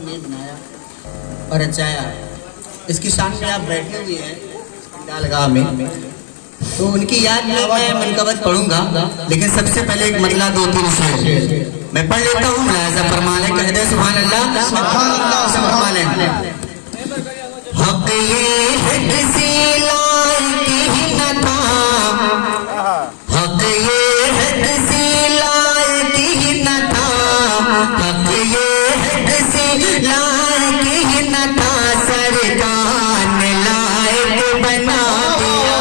ने बनाया और रचाया। इसकी शान में आप बैठे हुए हैं डालगाह में, तो उनकी याद में मैं मनकबत पढ़ूंगा, लेकिन सबसे पहले एक मतला 2-3 शेर मैं पढ़ लेता हूँ। मुलाहिजा फरमा लें, कह दे सुभान अल्लाह, सुभान अल्लाह, सुभान अल्लाह। हक ये है किसी लायक ही न था, हक ये है किसी लायक ही न था, हक ये है किसी लायक ही न था, सरकार ने लायक बना दिया।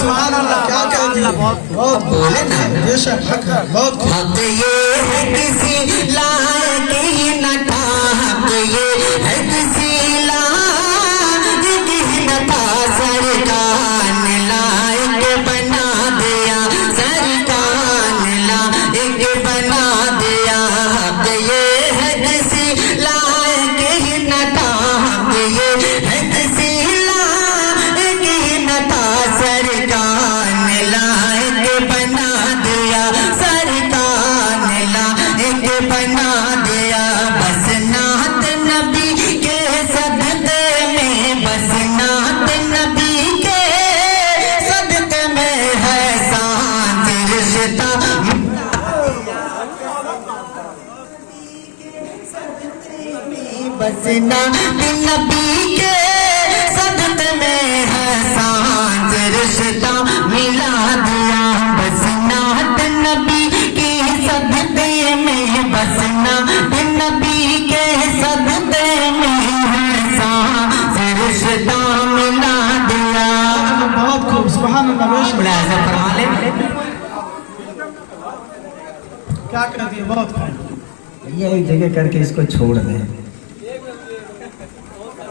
सुभान अल्लाह, क्या कह दिया, बहुत बोले ना, हक है, बहुत हक ये है किसी लायक ही न था, हक ये है किसी लायक ही न था, सरकार ने लायक बना दिया, सरकार ने लायक बना दिया। हक ये है किसी लायक ही न था, हक ये है किसी लायक ही न था, सरकार ने लायक बना दिया, सरकार ने लायक बना दिया। बस नात नबी के सदक़े में, बस नात नबी के सदक़े में है सांस रिश्ता, बस नात नबी के सदक़े में है सांस रिश्ता मिला दिया। बस नात नबी के सदक़े में, बस नात नबी के सदक़े में है सांस रिश्ता मिला दिया। बहुत खूब, सुभान अल्लाह, बेशक। मुलाहिजा फरमा लें, क्या कर दिया, बहुत खूब। ये एक जगह करके इसको छोड़ दें।